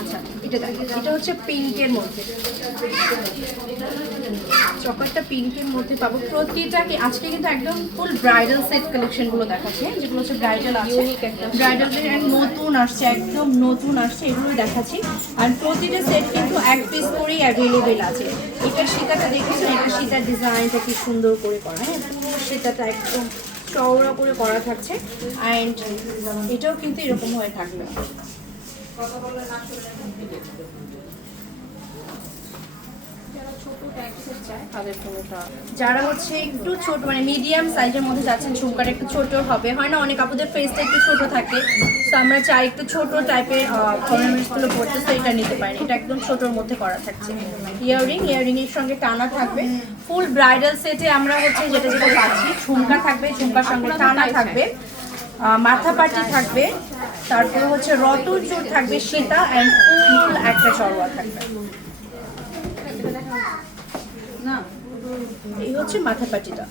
আচ্ছা এটা দেখো, এটা হচ্ছে পিঙ্কের মধ্যে, চকলেটটা পিঙ্কের মধ্যে পাবো। প্রতিটা কি আজকে কিন্তু একদম ফুল ব্রাইডাল সেট কালেকশনগুলো দেখাচ্ছে, যেগুলো হচ্ছে ব্রাইডাল আছে, ব্রাইডাল নতুন আসছে, একদম নতুন আসছে, এগুলো দেখাচ্ছি। আর প্রতিটা সেট কিন্তু এক পিস করেই অ্যাভেলেবেল আছে। এটা সীতাটা দেখেছেন, এটা সীতার ডিজাইনটা কি সুন্দর করে করা, হ্যাঁ পুরো সীতাটা একদম চওড়া করে করা থাকছে। অ্যান্ড এটাও কিন্তু এরকম হয়ে থাকবে। যারা হচ্ছে একটু ছোট মানে মিডিয়াম সাইজের মধ্যে যাচ্ছেন, ঝুমকাটা একটু ছোট হবে, হয় না অনেক আপুদের ফেসটা একটু ছোট থাকে, তো আমরা চাই একটু ছোট টাইপের অর্নামেন্টসগুলো পড়তে, তো এটা নিতে পারেন। এটা একদম ছোটোর মধ্যে করা থাকছে। ইয়াররিং এর সঙ্গে টানা থাকবে। ফুল ব্রাইডাল সেটে আমরা হচ্ছে যেটা যেটা পাচ্ছি, ঝুমকা থাকবে, ঝুমকার সঙ্গে টানা থাকবে, মাথা পাটি থাকবে, তারপরে হচ্ছে রতন চুর থাকবে, সীতা অ্যান্ড ফুল একটা সরোয়া থাকবে। এই হচ্ছে মাথা পাটিটা।